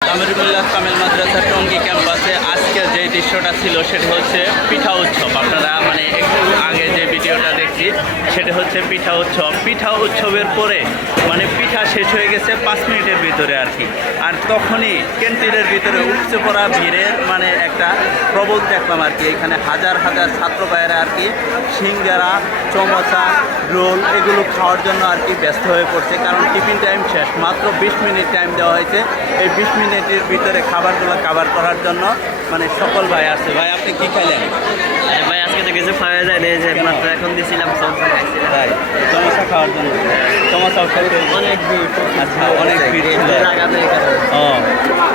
আমিরুল্লাহ কামেল মাদ্রাসা টঙ্গি ক্যাম্পাসে আজকে যে দৃশ্যটা ছিল, সেটা হচ্ছে পিঠা উৎসব। আপনারা মানে একটু আগে যে দেখছি সেটা হচ্ছে পিঠা উৎসব। পিঠা উৎসবের পরে মানে পিঠা শেষ হয়ে গেছে পাঁচ মিনিটের ভিতরে আর কি। আর তখনই ক্যান্টিনের ভিতরে উপচে পড়া ভিড়ের মানে একটা প্রবল দেখলাম আর কি। এখানে হাজার হাজার ছাত্র ভাইয়েরা আর কি, সিঙ্গারা, চমচা, রোল, এগুলো খাওয়ার জন্য আর কি ব্যস্ত হয়ে পড়ছে। কারণ টিফিন টাইম শেষ, মাত্র বিশ মিনিট টাইম দেওয়া হয়েছে। এই বিশ মিনিটের ভিতরে খাবারগুলো কাভার করার জন্য মানে সকল ভাই আসছে ভাই, আপনি কি খাইলেন আরে ভাই, আজকে তো কিছু খাওয়া যায় যে মাত্র এখন খাইছিলাম তাই। চমচা খাওয়ার জন্য। চমচাও খাইতে অনেক ভিড়। আচ্ছা অনেক ভিড় ছিল ও।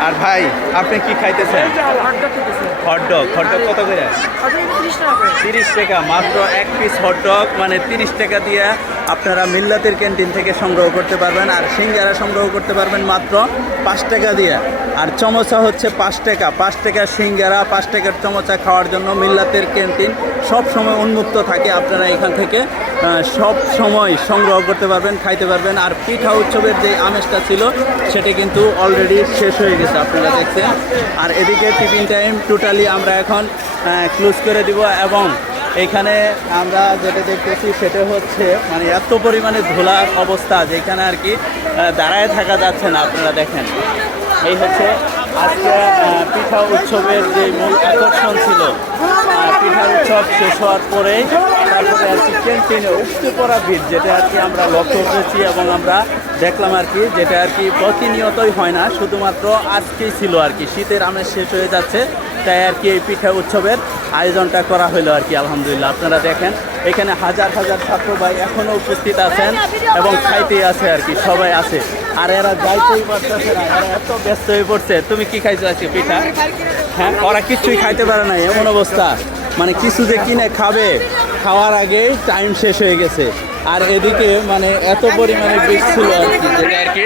আর ভাই আপনি কি খাইতেছেন? হটডগ হটডগ কত করে? তিরিশ টাকা মাত্র এক পিস হটডগ মানে তিরিশ টাকা দিয়ে আপনারা মিল্লাতের ক্যান্টিন থেকে সংগ্রহ করতে পারবেন, আর সিঙ্গারা সংগ্রহ করতে পারবেন মাত্র পাঁচ টাকা দিয়ে। আর চমচা হচ্ছে পাঁচ টাকা। পাঁচ টাকার সিঙ্গারা, পাঁচ টাকার চমচা খাওয়ার জন্য মিল্লাতের ক্যান্টিন সব সময় উন্মুক্ত থাকে। আপনারা এখান থেকে সব সময় সংগ্রহ করতে পারবেন, খাইতে পারবেন। আর পিঠা উৎসবের যে আমেজটা ছিল, সেটা কিন্তু অলরেডি শেষ হয়ে গেছে, আপনারা দেখছেন। আর এদিকে টিফিন টাইম টোটালি আমরা এখন ক্লোজ করে দিব এবং এইখানে আমরা যেটা দেখতেছি সেটা হচ্ছে মানে এত পরিমাণে ধুলার অবস্থা যেখানে আর কি দাঁড়ায় থাকা যাচ্ছে না, আপনারা দেখেন। এই হচ্ছে আজকে পিঠা উৎসবের যে মূল আকর্ষণ ছিল। পিঠা উৎসব শেষ হওয়ার পরেই তারপরে আর কি ক্যান্টিনে উঠতে পড়া ভিড়, যেটা আর কি আমরা লক্ষ্য করেছি এবং আমরা দেখলাম আর কি, যেটা আর কি প্রতিনিয়তই হয় না, শুধুমাত্র আজকেই ছিল আর কি। শীতের আমেজ শেষ হয়ে যাচ্ছে। তাই আর কি এই পিঠা উৎসবের আয়োজনটা করা হলো আর কি, আলহামদুলিল্লাহ। আপনারা দেখেন, এখানে হাজার হাজার ছাত্র ভাই এখনও উপস্থিত আছেন এবং খাইতেই আছে আর কি, সবাই আছে। আর এরা যাইতেই পারতেছে না এত ব্যস্ত হয়ে পড়ছে। তুমি কি খাইছো আজকে পিঠা? হ্যাঁ ওরা কিছুই খাইতে পারে না এমন অবস্থা। মানে কিছু যে কিনে খাবে, খাওয়ার আগে টাইম শেষ হয়ে গেছে। আর এদিকে মানে এত পরিমাণে বীজ ছিল আর কি আর কি